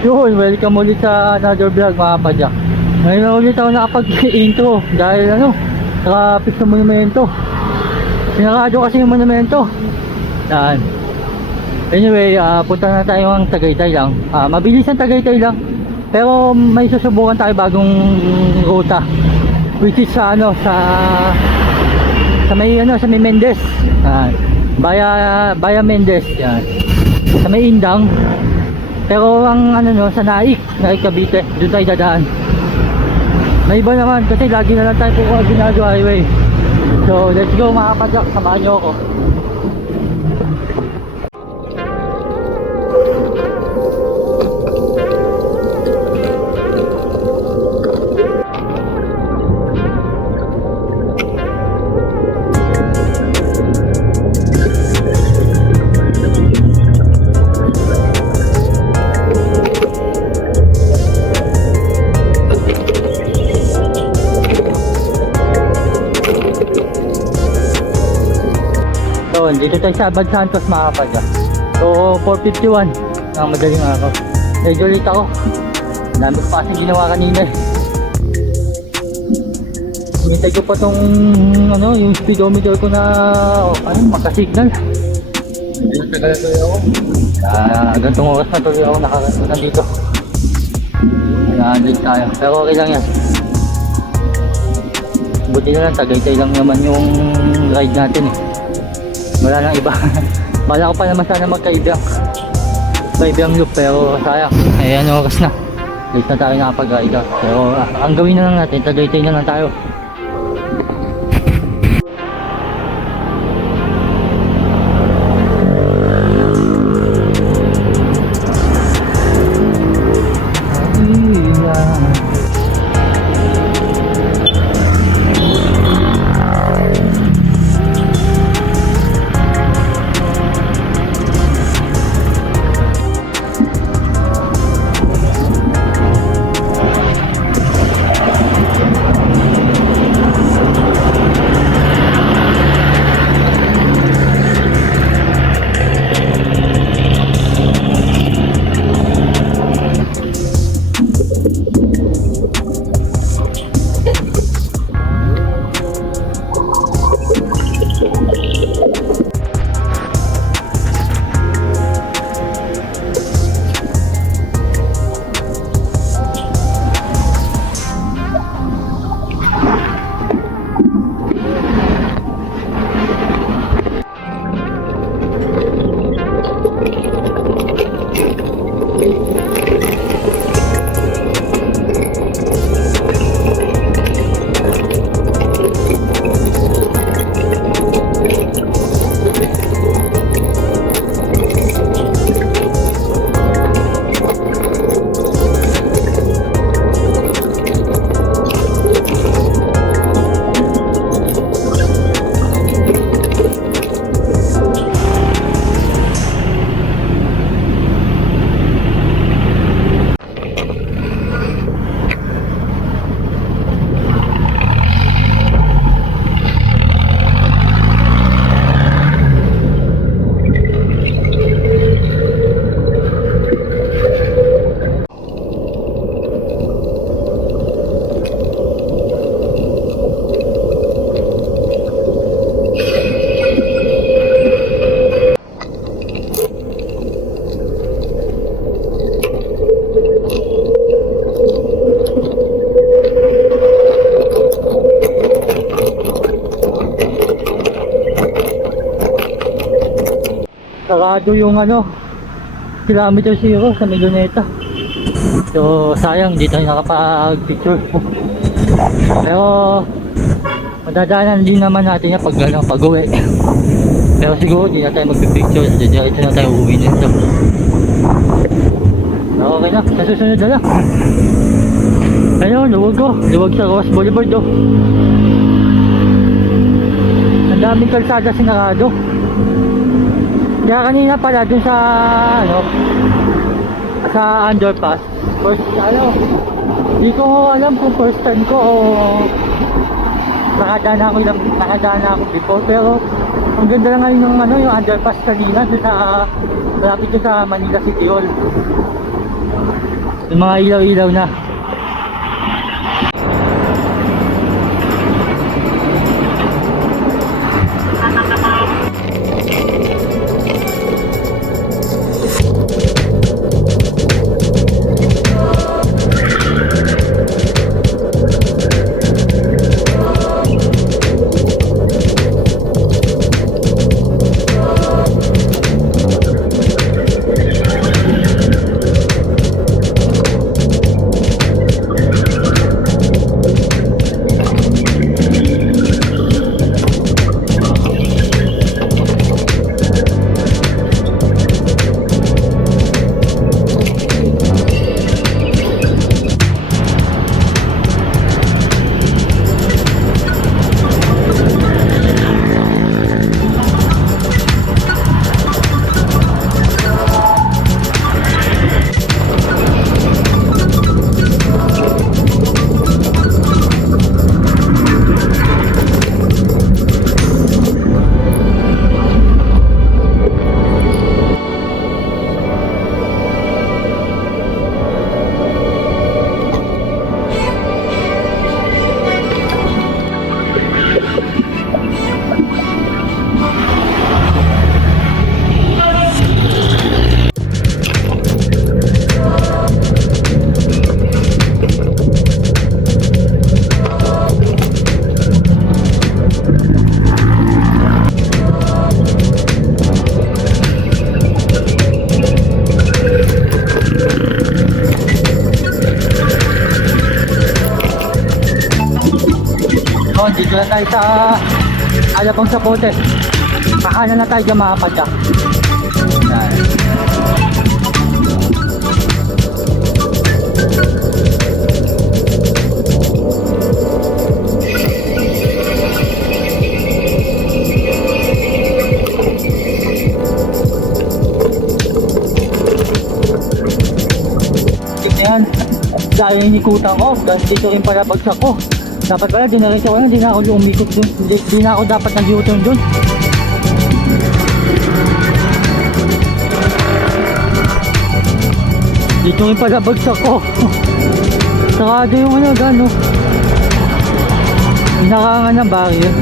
Yun, welcome ulit sa another vlog mga padyak. Ngayon na ulit ako nakapag-intro dahil traffic sa monumento. Sinarado kasi yung monumento. Yan. Anyway, punta na tayo ng Tagaytay lang. Mabilis ang Tagaytay lang. Pero may susubukan tayo bagong ruta. Which is sa may Mendez. Yan. Baya Mendez. Yan. Sa may Indang. Pero ang sa Naik Cavite, doon tayo dadaan. May iba naman kasi lagi na lang tayo po ginagawa highway. So let's go mga padyak, samahan nyo ako. Dito tayo sa Abad Santos mga kapadyak. So 4:51 ng madaling araw. Medyo late ako. Dami ko pa kasi ginawa kanina. Hinintay ko pa tong yung speedometer ko na makasignal. Medyo tagal tuloy ako. Gantong oras na tuloy ako nandito. Late tayo. Pero okay lang yan. Buti na lang, Tagaytay lang naman yung ride natin eh. Wala nang iba. Bala ko pa naman sana magkaibang loop pero sayang. Ayan oras na. Late na tayo nakapag-ride. Pero ang gawin na lang natin, Tagaytay na lang tayo. Sarado yung kilometer 0 sa Milloneta. So sayang di tayo nakapag-picture. Pero madadaanan din naman natin yan pag uwi. Pero siguro di na tayo magpipicture. Diretso na tayo uwi nito. Okay na, sa susunod na lang. Ayun, luwag sa Ross Boulevard Ang daming kalsada sinarado. Kaya kanina pala dun sa sa underpass, first di ko alam kung first time ko o nakadaan ako before, pero ang ganda lang ngayon yung underpass kanina dun sa malapit sa Manila City Hall. Yung mga ilaw-ilaw na. Oh, dito na tayo sa Alabang Sapote. Kakanan na tayo dyan mga kapadyak. Yan. Yan, dahil inikutan ko, dito rin pala bagsak ko. Dapat pala, dinaretso ko na, di na ako umikot dun. Di na ako dapat nag-U-turn dun. Dito rin pala bagsak ko. Sarado yung ano, gano. Hinakangan ng barrier.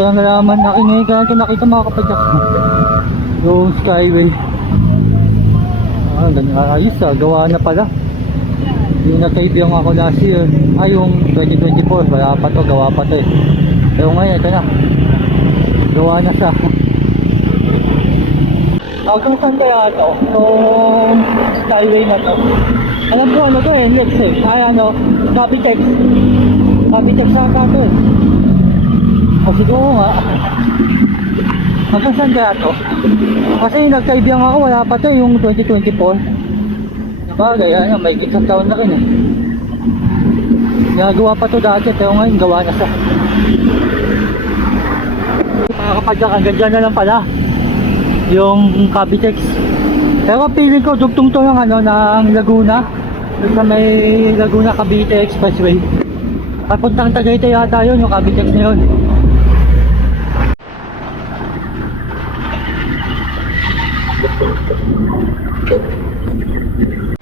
Ito lang nalaman na ngayon ko nakita mga kapadyak. Yung Skyway. Ganyan ayos gawa na pala. Yung nakaibiyang ako last year. Yung 2024, wala pa to, gawa pa to eh. Pero ngayon, ito na. Gawa na siya. Kung saan kaya ito? Itong Skyway na to. Alam ko ano to eh, next eh. Copytex. Copytex sa ito eh. O siguro nga hanggang saan kaya to? Kasi nagkaibiyang ako, wala pa to yung 2024. Sabagay, may isang taon na rin eh. Nagawa pa to dati pero ngayon gawa na siya. Mga kapadyak, hanggang dyan na lang pala yung Cavitex. Pero feeling ko dugtong to ng ng Laguna. Sa may Laguna Cavite Expressway. Papuntang Tagaytay yata yun, yung Cavitex na yun.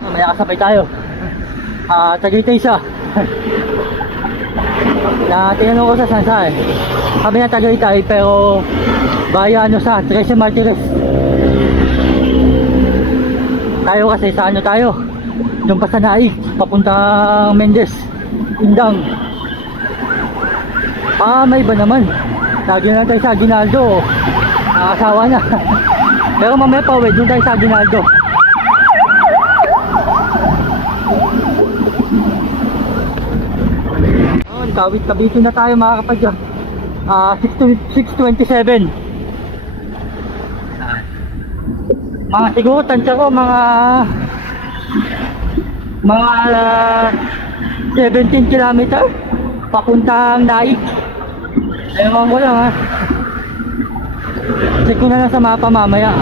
Mamaya kasabay tayo. Tagaytay siya. Tinanong ko sa Sansa eh. Kami na Tagaytay pero baya sa 13 Martires. Tayo kasi sa tayo? Doon pa sa Naik, papuntang Mendez, Indang. May iba naman. Lagi na tayo sa Aguinaldo. Asawa na. Pero mamaya pa uwi, doon tayo sa Aguinaldo. Kawit Cavite na tayo mga kapadyak. 627. Mga siguro tansya ko mga Mga 17 kilometer papuntang Naik. Ewan ko lang ha. Check ko na lang sa mapa mamaya.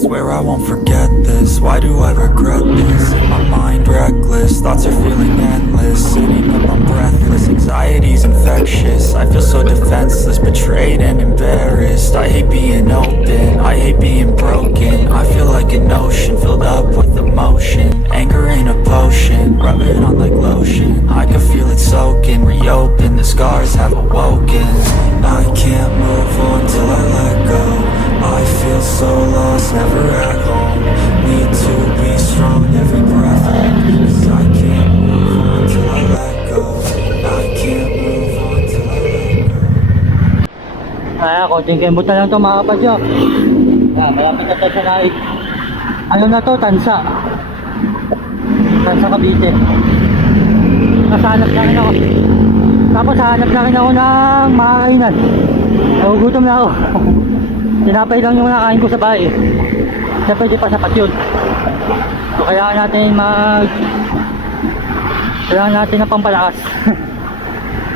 Swear I won't forget this. Why do I regret this? In my mind reckless, thoughts are feeling endless. Sitting up, I'm breathless, anxiety's infectious. I feel so defenseless, betrayed and embarrassed. I hate being open, I hate being broken. I feel like an ocean filled up with emotion. Anger ain't a potion, rub it on like lotion. I can feel it soaking, reopen, the scars have awoken. I can't move on till I let go. I feel so lost, never at home. Need to be strong every breath. Cause I can't move on till I let go. I can't move on till I let go. Konting kembot na lang ito mga kapadyak. Malapit na tayo sa Naik. Ano na to? Tansa. Tansa Cavite. Nasanap na rin ako. Tapos hanap na rin ako ng makakainan. Nagugutom na ako. Tinapay lang yung nakain ko sa bahay. Siyempre di pa sapat yun. So kailangan natin kailangan natin ng pampalakas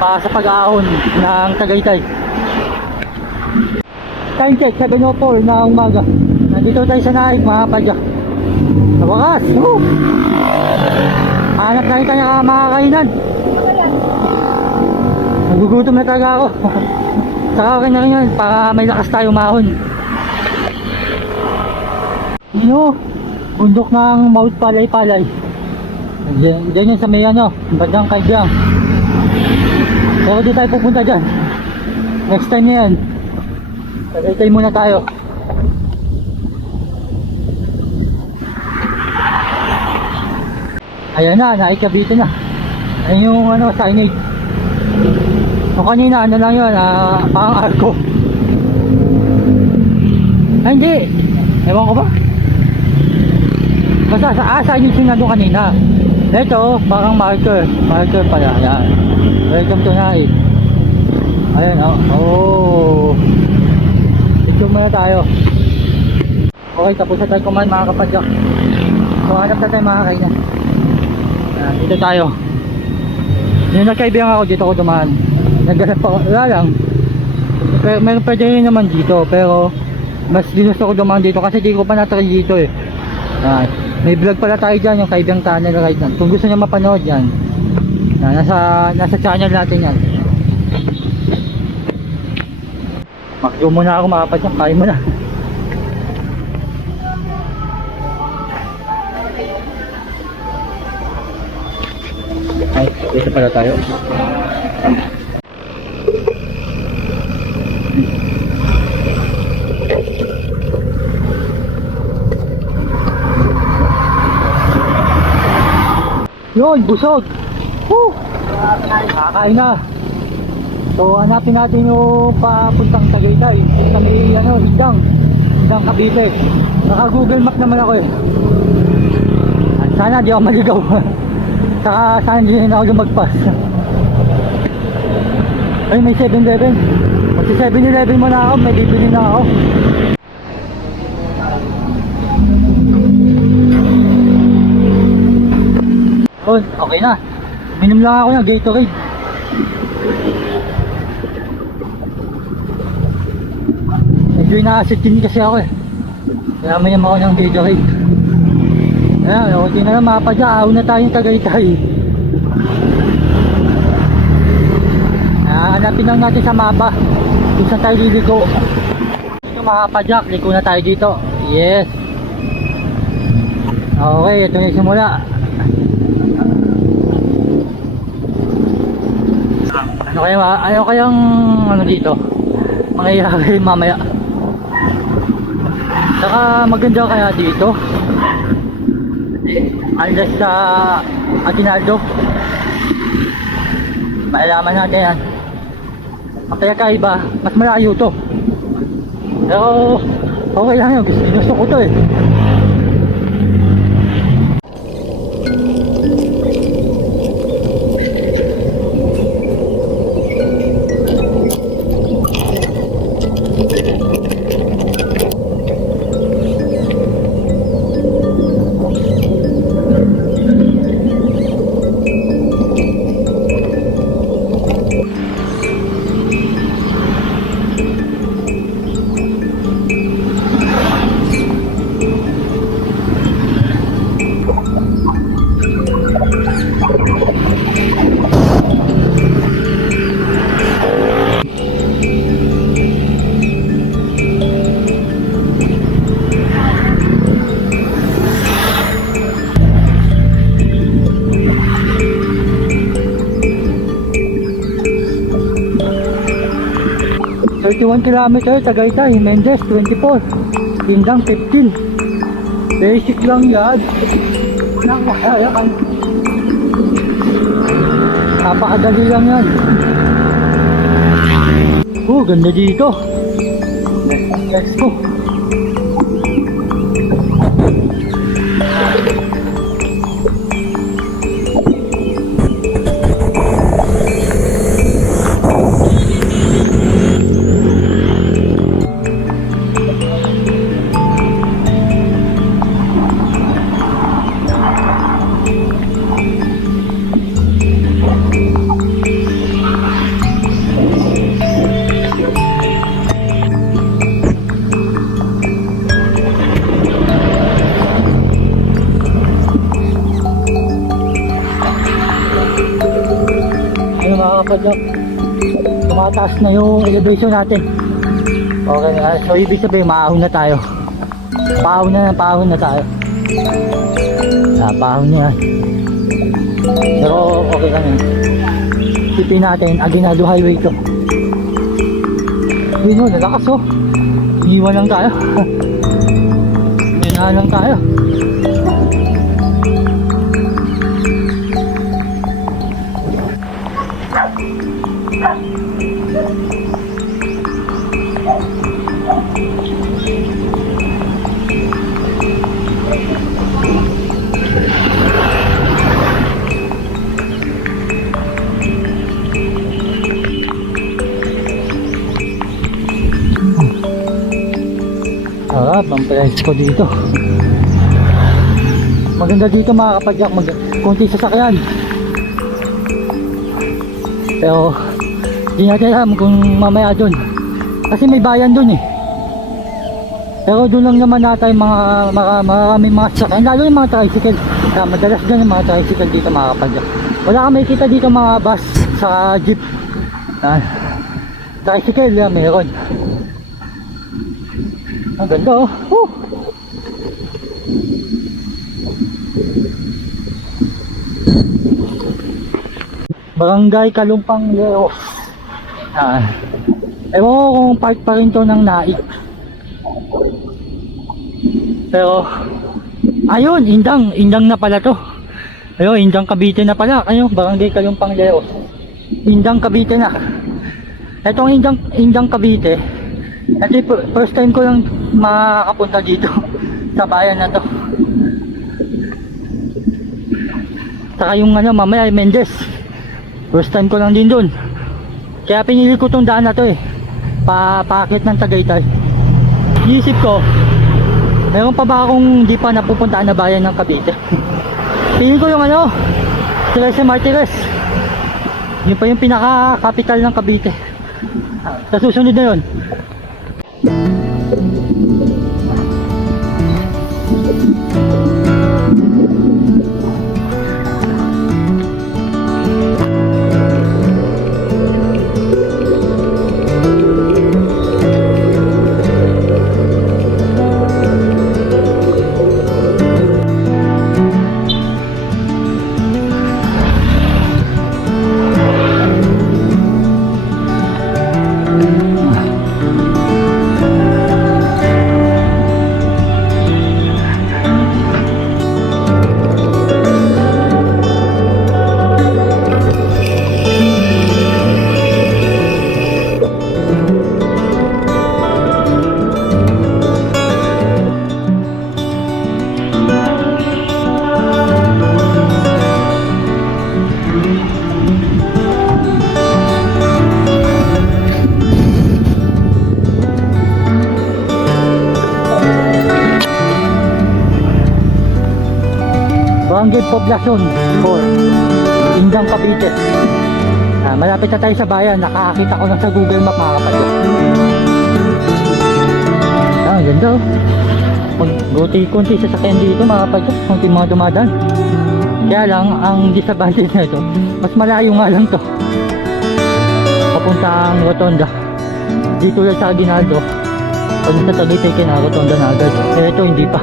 para sa pag-aahon ng Tagaytay. Time check, 7:04 na umaga. Nandito tayo sa Naik mga kapadyak. Sa wakas! Hanap na rin tayo ng makakainan. Nagugutom na talaga ako. Saka okay na rin yun, para may lakas tayo mahon. Yun, bundok ng Mount Palay-Palay. Diyan yun sa may ano, bandang Kaibyang. Pero di tayo pupunta dyan. Next time yan. Tagaytay muna tayo. Ayan na, Naik Cavite na. Ayan yung ano, signage. So kanina ano lang yun, parang arko. Ay hindi, ewan ko ba? Basta signage yung nandun kanina. Ito, parang marker pala. Yan. Welcome to Naik. Ayan, oh. Ito muna tayo. Okay, tapos na tayo kumain mga kapadyak. So hanap na tayo mga kainan. Yan, dito tayo. Yung nagkaibigan ako, dito ko dumaan. Naghanap ako, wala lang. Pero meron pwede rin naman dito, pero mas ginusto ko dumaan dito kasi di ko pa natry dito eh. May vlog pala tayo dyan, yung Kaibyang Tunnel right now. Kung gusto niyo mapanood yan, nasa channel natin yan. Mag-zoom muna ako mga kapadyak, kain mo na. Ay, ito pala tayo. Yun, busog. Woo! Kakain na. So hanapin natin yung papuntang Tagaytay. Sa may ano, Hidang Cavite. Naka Google Map naman ako eh. At sana di ako maligaw. Saka sana di na ako lumagpas. Ay, may 7-Eleven. Kasi 7-Eleven muna ako, may bibili na ako. Oh, okay na. Minom lang ako ng Gatorade. Medyo ina-acid din kasi ako eh. Kaya mayam ako ng Gatorade. Ayan, okay na lang mga kapadyak. Ahon na tayong Tagaytay. Hanapin lang natin sa mapa kung saan tayo liliko. Ito mga kapadyak, liko na tayo dito. Yes. Okay, ito na yung simula. Ano kayang ano dito? Mangyayari mamaya. Saka maganda kaya dito. Unless sa Atinaldo. Maalaman natin yan. Ang kaya-kaiba, mas malayo to. Pero okay lang yun, gusto ko to eh. 21 kilometer, Tagaytay, Mendez, 24. Indang, 15. Basic lang yan. Walang mahalakan. Napakadali lang yan. Ganda dito. Let's go. Ano mga kapadyak, tumataas na yung elevation natin. Okay na, so ibig sabihin maahon na tayo. Pahon na tayo. Pahon na yan. Pero okay lang yan. Sipin natin, Aguinaldo Highway to. Yun o, lalakas o. Iniwan lang tayo. Iniwan lang tayo. Sarap ang price ko dito. Maganda dito mga kapadyak, kunti sasakyan. Pero di natin alam kung mamaya dun, kasi may bayan dun eh. Pero dun lang naman natin maraming mga sasakyan, lalo yung mga tricycle. Madalas dyan yung mga tricycle dito mga kapadyak. Wala kang makikita dito mga bus sa jeep. Tricycle yan meron. Ang ganda oh. Barangay Kalumpang Leo. Ewan ko kung part pa rin to ng Naik. Pero ayun, Indang na pala to. Ayun, Indang Cavite na pala. Ayun, Barangay Kalumpang Leo. Indang Cavite na. Etong Indang Cavite, ito first time ko lang makapunta dito sa bayan na to. Saka yung mamaya Mendez, first time ko lang din dun. Kaya pinili ko tong daan na to eh, paakit ng Tagaytay. Iisip ko, meron pa ba akong di pa napupuntaan na bayan ng Cavite? Pinili ko yung Teresa Martires. Yun pa yung pinaka capital ng Cavite. Sa susunod na yun. Barangay Poblacion 4, Indang Cavite. Malapit na tayo sa bayan. Nakakita ko lang sa Google Map mga kapatid. Ganda oh. Konti sasakyan dito mga kapatid. Konti mga dumadaan. Kaya lang ang disadvantage na ito, mas malayo nga lang to papuntang Rotonda. Dito lang sa Aguinaldo, pag nasa Tagaytay ka na, Rotonda na agad. Ito hindi pa.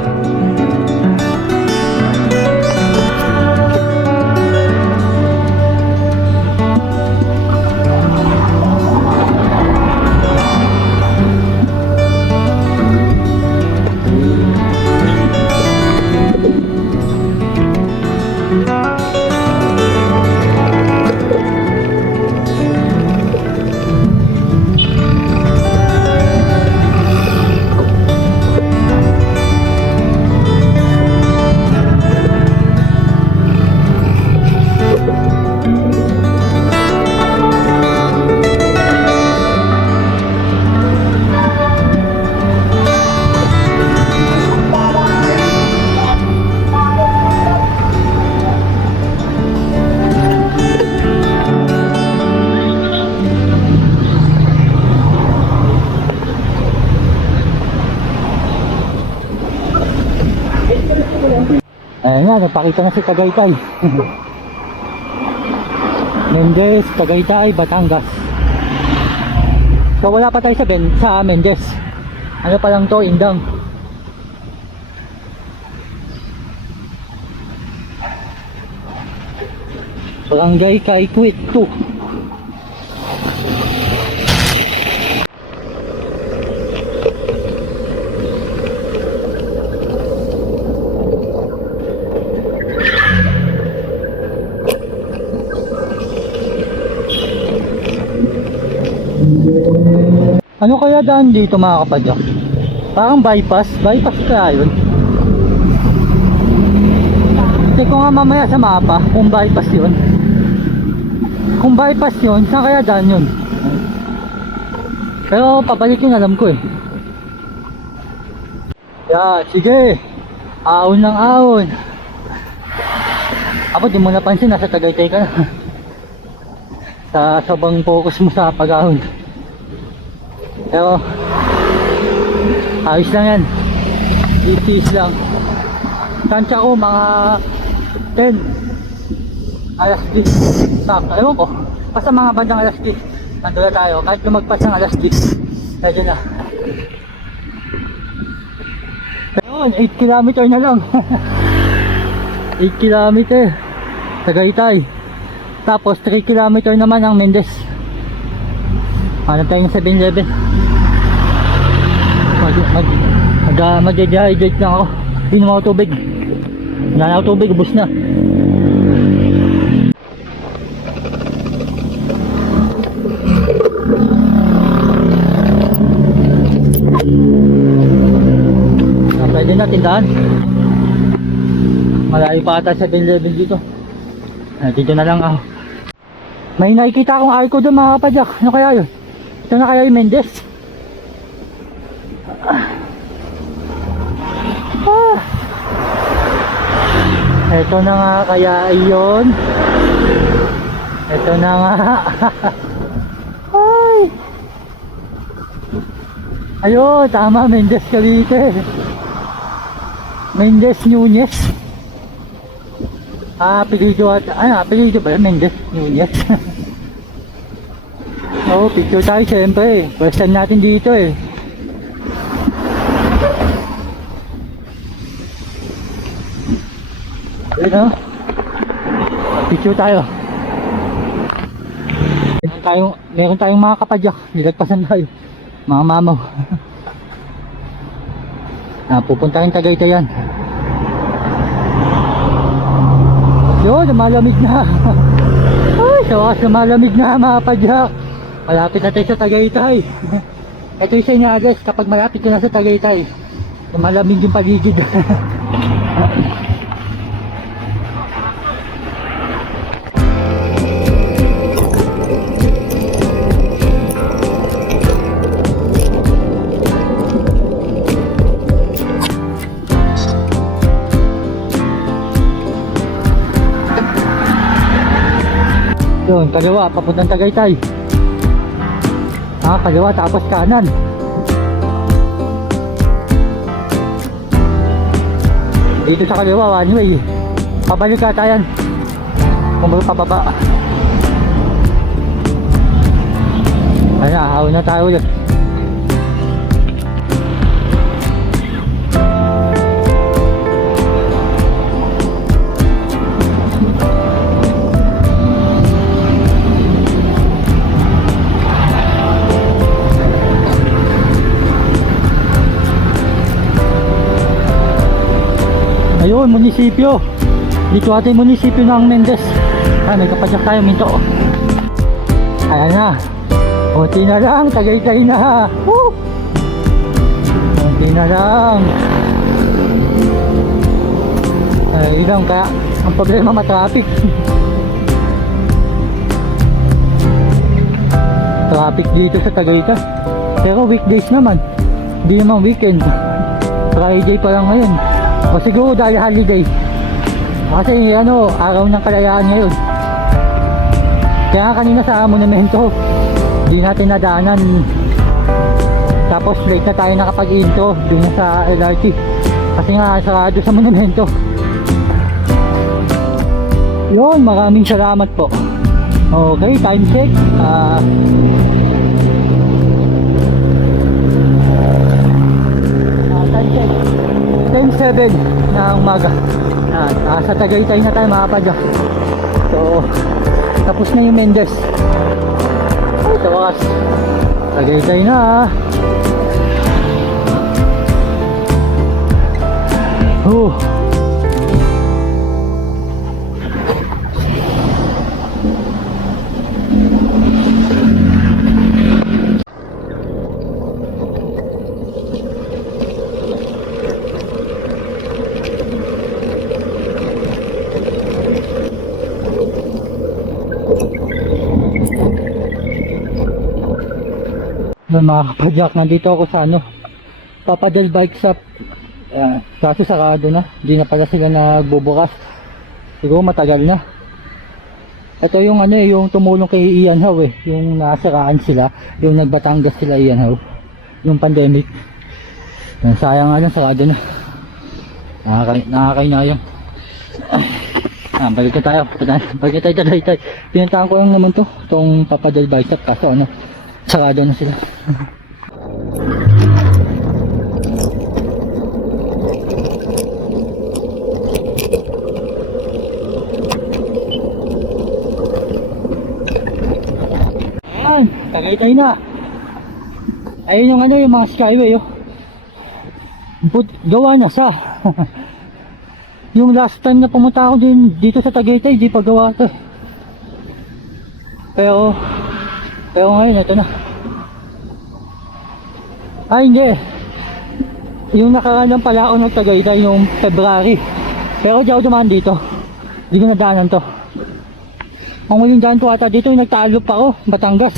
Ayan nga, nagpakita na si Tagaytay. Mendez, Tagaytay, Batangas. So wala pa tayo sa Mendez. Ano pa lang to, Indang. Barangay Kaikwit 2. Ano kaya daan dito mga kapadyak? Parang bypass kaya yun? Check ko nga mamaya sa mapa kung bypass yun. Kung bypass yun, saan kaya daan yun? Pero pabalik yun, alam ko eh. Yeah, sige. Ahon ng ahon. Apo, di mo napansin, nasa Tagaytay ka na. Sa sobrang focus mo sa pag-ahon. Pero ayos lang yan. Itis lang. Tansya ko mga 10 alas 10. Sakto, ewan ko. Basta mga bandang alas 10 nandun na tayo. Kahit lumagpas ng alas 10 medyo na. Ayun, 8 kilometer na lang. 8 kilometer Tagaytay. Tapos 3 kilometer naman ang Mendez. Hanap tayong 7-Eleven. Mag-dehydrate lang ako. Inom ako tubig. Wala na ako tubig, ubos na. Pwede na tindahan. Malayo pa ata 7-Eleven dito. Dito na lang ako. May nakikita akong arko doon mga kapadyak. Ano kaya yun? Ito na kaya yung Mendez? Ito na nga kaya yun. Ito na nga. Ay. Ayun, tama, Mendez Cavite. Mendez Nunez. Apelido at apelido ba yun? Mendez Nunez. Oh, picture tayo syempre. First time natin dito eh. Ayun, picture tayo. Meron tayong mga kapadyak. Nilagpasan tayo. Mga mamaw. Pupunta rin Tagaytay yan. Yun, malamig na. Ay, sa wakas na malamig na mga kapadyak. Malapit na tayo sa Tagaytay. Ito yung senyales kapag malapit ka na sa Tagaytay. Malamig yung paligid. Yun, kaliwa, papuntang Tagaytay. Kaliwa tapos kanan. Dito sa kaliwa, one way. Pabalik ka tayo yan. Kumbaga pababa. Ayan, ahon na tayo ulit. Ayun, munisipyo. Dito ating munisipyo ng Mendez. May kapadyak tayo minto. Ayan na. Kunti na lang, Tagaytay na. Woo! Kunti na lang. Ayun lang, kaya ang problema matraffic. Traffic dito sa Tagaytay. Pero weekdays naman. Hindi naman weekend. Friday pa lang ngayon. O siguro dahil holiday. Kasi araw ng kalayaan ngayon. Kaya kanina sa monumento, hindi natin nadaanan. Tapos late na tayo nakapag-into dun sa LRT. Kasi nga sarado sa monumento. Yun, maraming salamat po. Okay, time check. Time check. 10:07 na umaga. Sa Tagaytay na tayo mga kapadyak. So, tapos na yung Mendes. Ay, sa wakas. Tagaytay na. Oh. Mga kapadyak, nandito ako sa Papadel Bike Shop. Kaso sarado na, hindi na pala sila nagbubukas. Siguro matagal na. Ito yung yung tumulong kay Ian Howe yung nasiraan sila, yung nagbatangas sila Ian Howe, yung pandemic. Sayang sarado na. Nakakainayang. Balik tayo. Pinuntahan ko lang naman itong Papadel Bike Shop, kaso sarado na sila. Ayan, Tagaytay na. Ayun yung mga skyway gawa na sa yung last time na pumunta ako dito sa Tagaytay, di pa gawa to. Pero ngayon ito na. Ay hindi, yung nakaraan ng palaon ng Tagaytay noong February, pero di ako dumaan dito, di ko nadaanan to. Ang muling daan ko ata dito, yung nagtalop ako, Batangas.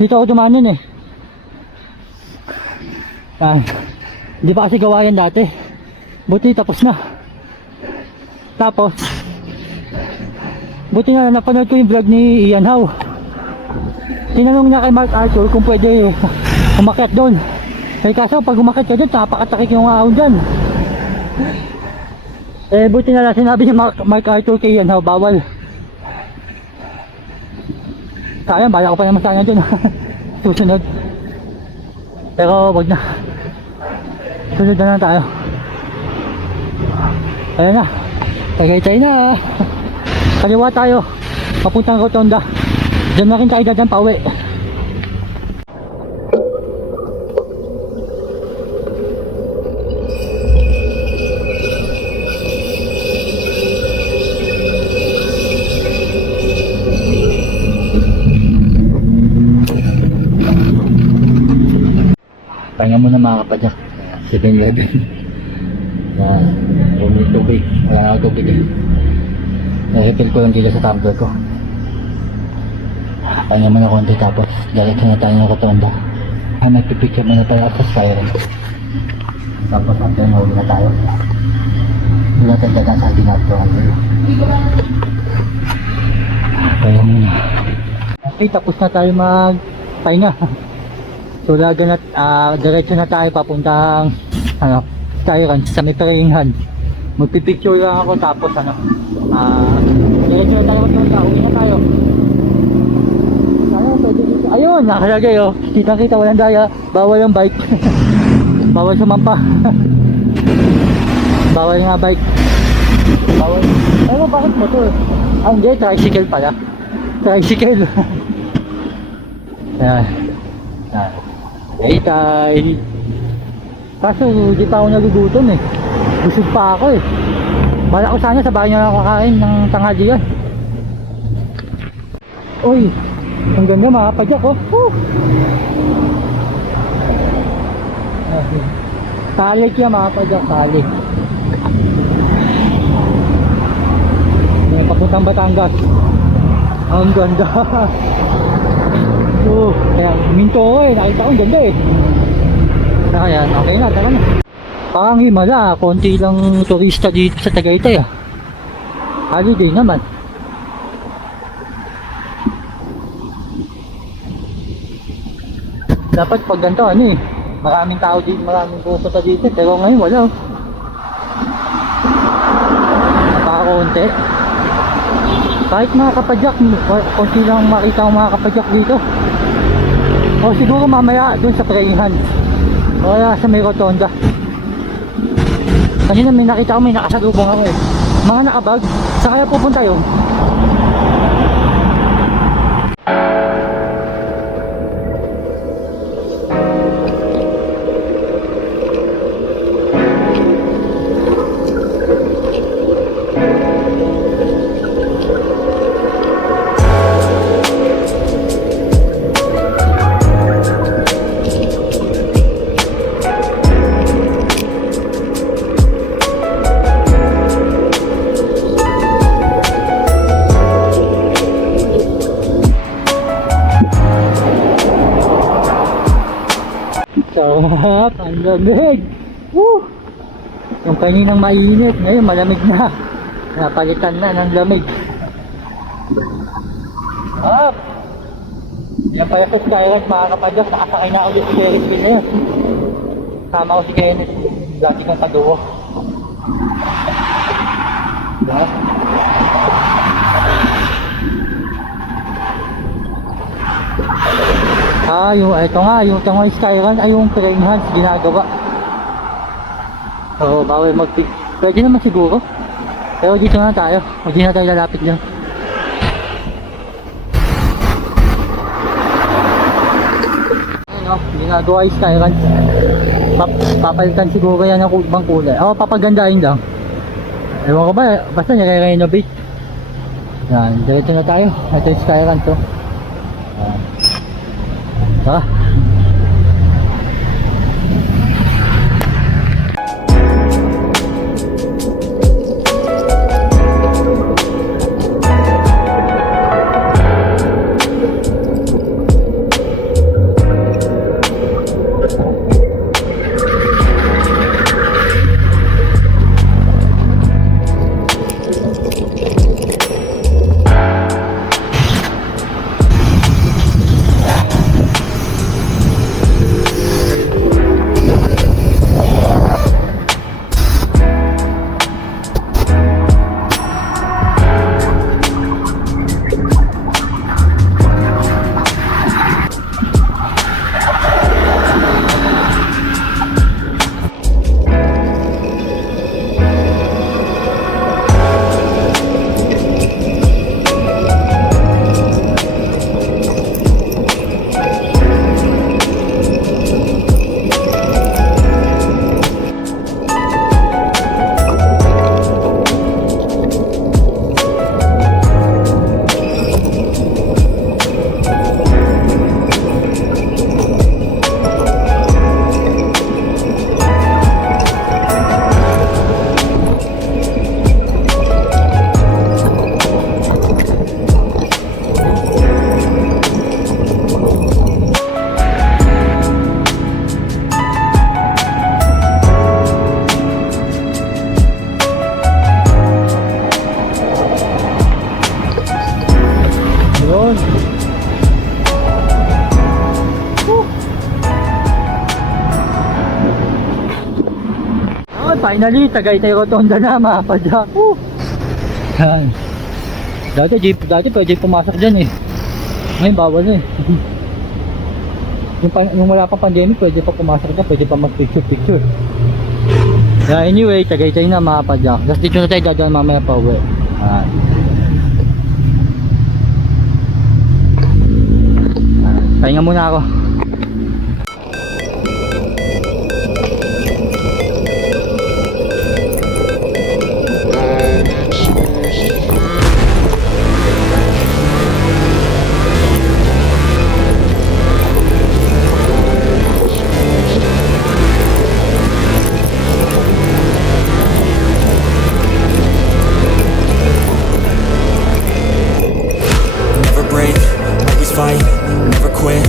Dito ako dumaan nun hindi pa kasi gawa yan dati, buti tapos na. Tapos buti na napanood ko yung vlog ni Ian Howe. Tinanong na kay Mark Arthur kung pwede umakyat doon. Kaso pag umakyat ka doon, napakatakik yung ahon dyan. Buti na lang sinabi ni Mark Arthur kay Ian Howe, bawal. Kaya bala ko pa naman sana doon. Susunod. Pero wag na. Sunod na lang tayo. Ayan na, Tagaytay na. Kaliwa tayo, papuntang Rotonda. Diyan na rin tayo dadaan pauwi. Pahinga muna mga kapadyak. 7-Eleven. Bumili tubig. Wala na ako tubig na-refill ko lang dito sa tumbler ko. Pahinga muna konti, tapos diretso na tayo ng Rotonda. Nagpipicture muna tayo sa Skyrim. Tapos after na huli na tayo. Hindi natin dagan sa dinapto. Pahinga muna. Okay, tapos na tayo magpahinga. So diretso na tayo papuntang Skyrim sa may Peringhan. Magpipicture lang ako, tapos diretso na tayo magpunta. Uwi na tayo. Ayun, nakalagay Kitang-kita, walang daya. Bawal yung bike. Bawal sumampa. Bawal nga bike. Bawal. Ayun, bakit motor? Hindi, tricycle pala. Tricycle. Ayan. Tagaytay. Kaso hindi pa ako nagugutom Busog pa ako Bala ko sana sa bahay na nakakain ng tanghalian. Uy, ang ganda mga kapadyak Talik yan mga kapadyak, talik. Yung papuntang Batangas. Ang ganda. Kaya minto ko nakita ko ang ganda Ayan, okay na, tara na. Parang himala, konti lang turista dito sa Tagaytay Holiday naman. Dapat pag ganito maraming tao dito, maraming pupunta dito, pero ngayon wala konti. Kahit mga kapadyak, konti lang makita ang mga kapadyak dito. O siguro mamaya dun sa praying hands. O kaya sa may rotonda. Kanina may nakita ko, may nakasalubong ako eh. Mga nakabag, saan kaya pupunta yun? Sarap, ang lamig. Woo! Yung kaninang mainit, ngayon malamig na. Napalitan na ng lamig. Up! Yan pala sa Skyride mga kapadyak, nakasakay na ako dito si Ferris wheel ngayon. Sama ko si Kenneth, lagi kong kaduo. Diba? Ito nga, yung Skyride ay yung praying hands ginagawa. So, bawal mag-pick. Pwede naman siguro. Pero dito na tayo. Hindi na tayo lalapit dyan. Ano, ginagawa yung Skyride. Papalitan siguro yan ng ibang kulay. O, papagandahin lang. Ewan ko ba, basta nire-renovate. Yan, diretso na tayo. Ito yung Skyride to. Tara. Finally, Tagaytay Rotonda na mga kapadyak. Yan. Dati pwede pumasok dyan eh. Ngayon bawal na eh. Yung wala pa pandemic, pwede pa pumasok dyan, pwede pa mag picture. Yeah, anyway, Tagaytay na mga kapadyak. Tapos dito na tayo dadaan mamaya pa uwi. Pahinga muna ako. Fight, never quit,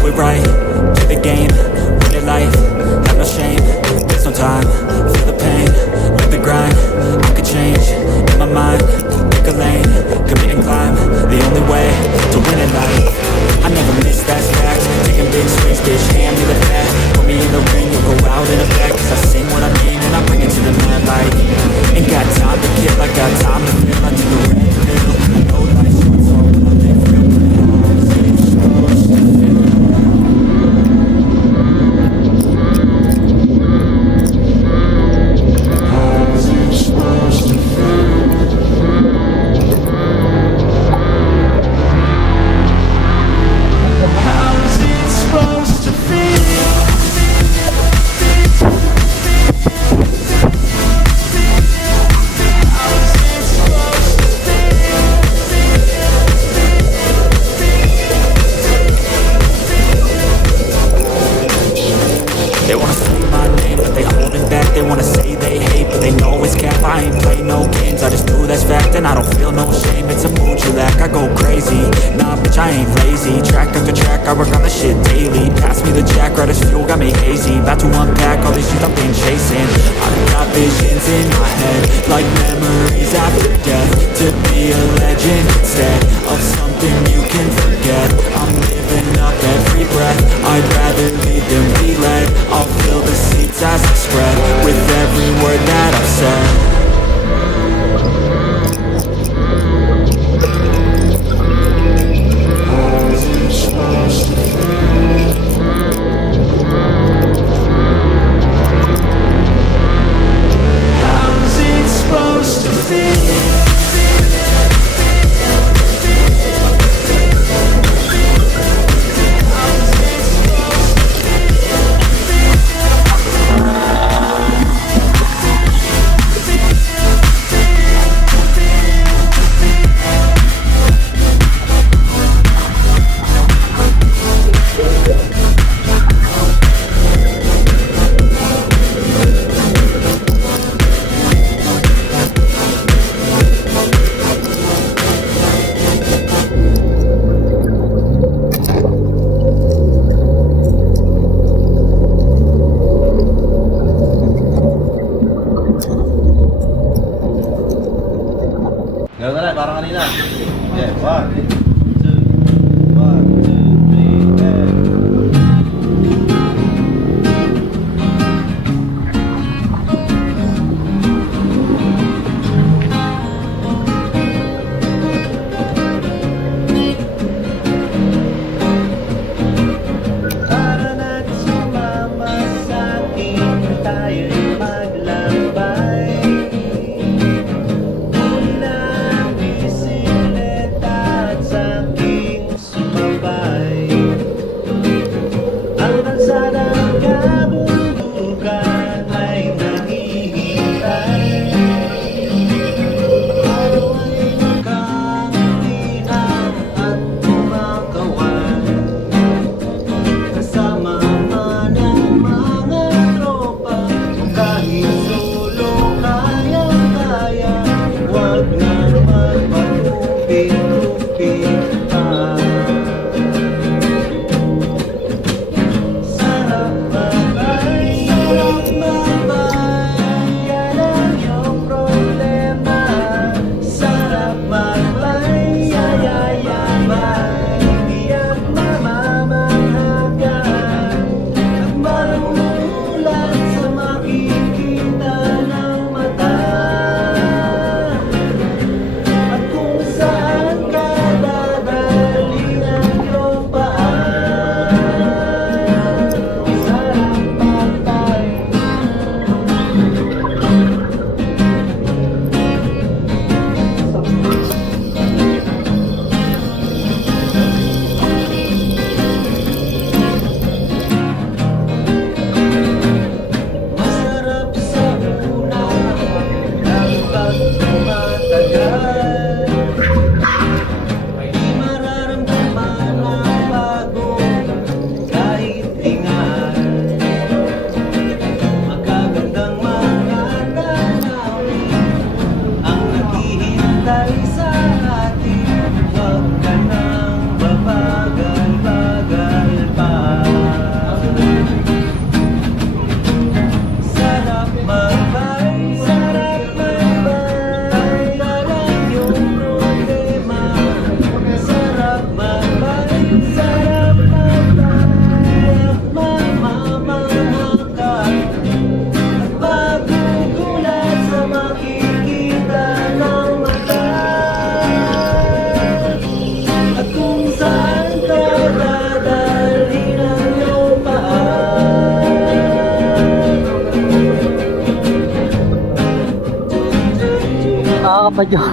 do it right, play the game, win it life, have no shame, there's no time, feel the pain, live the grind, I could change, in my mind, pick a lane, commit and climb, the only way to win it life, I never miss, that's fact, taking big swings, bitch, hand me the bat, put me in the ring, you'll go out in a bag, cause I sing what I mean and I bring it to the mad light, ain't got time to kid like got time to feel, I take a red pill. I know life's short, so I'm gonna live real They wanna say my name, but they holding back. They wanna say they hate, but they know it's cap. I ain't play no games, I just do that's fact. And I don't feel no shame, it's a mood you lack. I go crazy, nah bitch I ain't lazy. Track after track, I work on the shit daily. Pass me the jack, right as fuel, got me hazy. About to unpack all this shit I've been chasing. I've got visions in my head, like memories after death. To be a legend instead of something you can forget. I'm living up every breath, I'd rather lead than be led. I'll fill the seats as I spread with every word that I've said. Gano'n na lang, parang kanina. Yeah, 1, 2, 1, 2, 3, and... Para na't sumama sa'kin, tayo'y maglakbay. Ang kalsadang kabundukan ay nahihintay. Araw ay magkakatihan at kumakawan. Kasama man ang mga tropa, kahit solo kayang-kaya. Huwag na magpatupit-tupit pa. Sarap Padyak.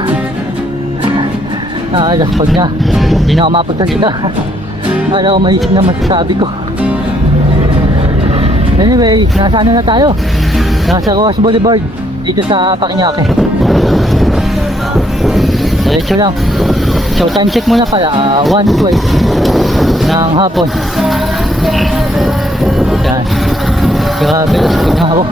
Laspag na. Hindi na ako mapagsalita. Kala ko maisip na masasabi ko. Anyway, nasa ano na tayo? Nasa Rojas Boulevard. Dito sa Parañaque. Diretso lang. So time check muna pala, 1:12 ng hapon. Yan. Grabe, laspag na ako.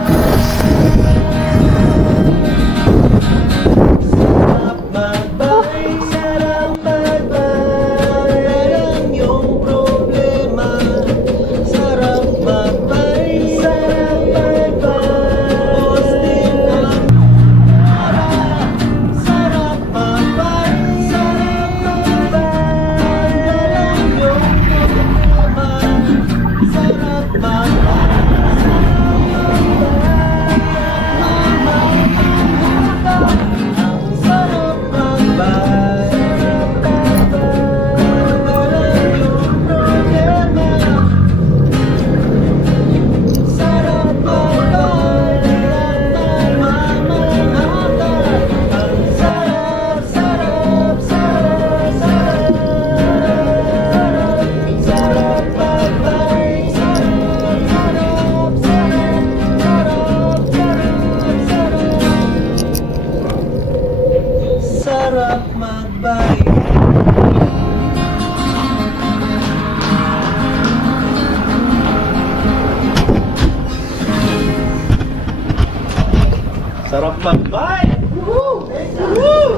Sarap magbay! Woo! Woo!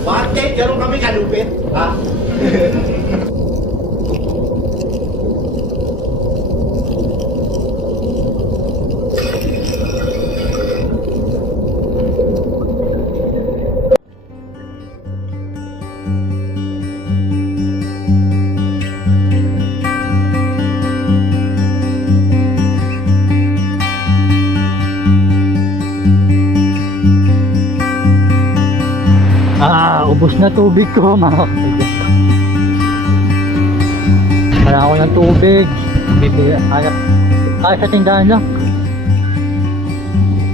Bakit? Gano'n kami kalupit? Ha? Ubos na tubig ko mga kapatid. Kaya ako ng tubig. Bibili, hanap. Kaya sa tindahan lang.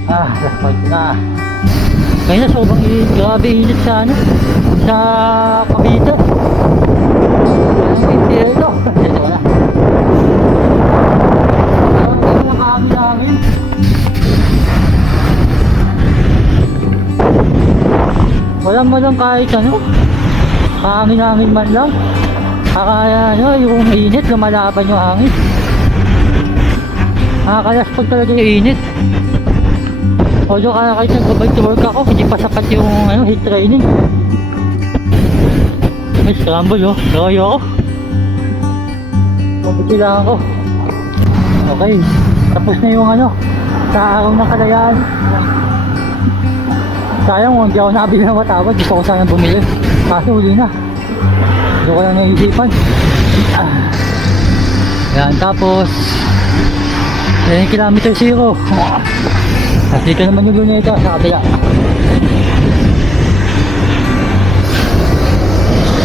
Laspag na. Kaya sobrang grabe init sa ano. Sa Cavite. Hindi ito. Ito na. Ito na kami namin. Walang kahit ano, hangin-hangin man lang. Kaya ano, yung init, lumalaban yung hangin. Nakakalaspag talaga yung init. Although kahit nag-bike to work ako, hindi pa sapat yung ano, heat training. May scramble oh, layo ako. Mabuti lang ako. Okay, tapos na yung ano, sa araw ng kalayaan. Sayang, hindi ako nakabili ng matawad. Gusto ko sana bumili. Kaso huli na. Gusto ko lang naisipan. Yan, tapos 10 kilometer zero. At dito naman yung luneta sa kabila.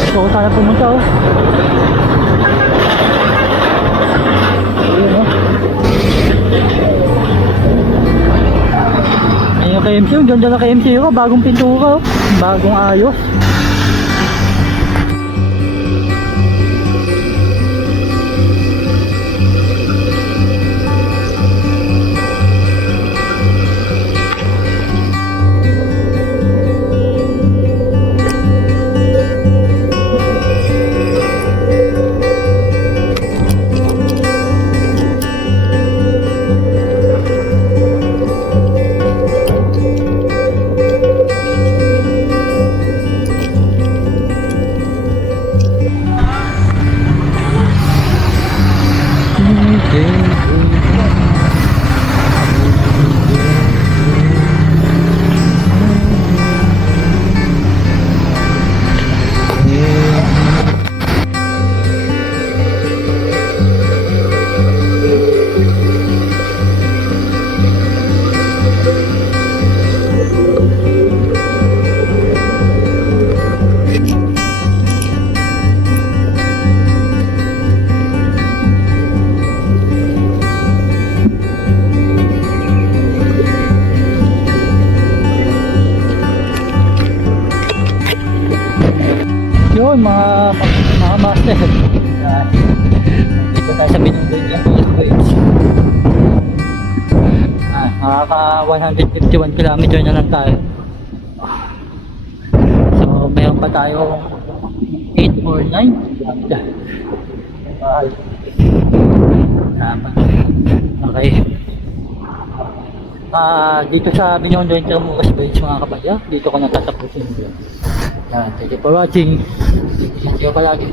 Gusto ko sana pumunta oh. Ayun oh. Yung KMC, yung ganda na KMC ko, bagong pintura, bagong ayos. Yan. Dito tayo sa Binondo Intermediate Bridge. Nakaka 151 kilometer na lang tayo. So, meron pa tayo 8 or 9. Tama. Okay. Dito sa Binondo Intermediate Bridge mga kapadya, dito ko natatapusin yung video. Thank you for watching. Thank you palagi.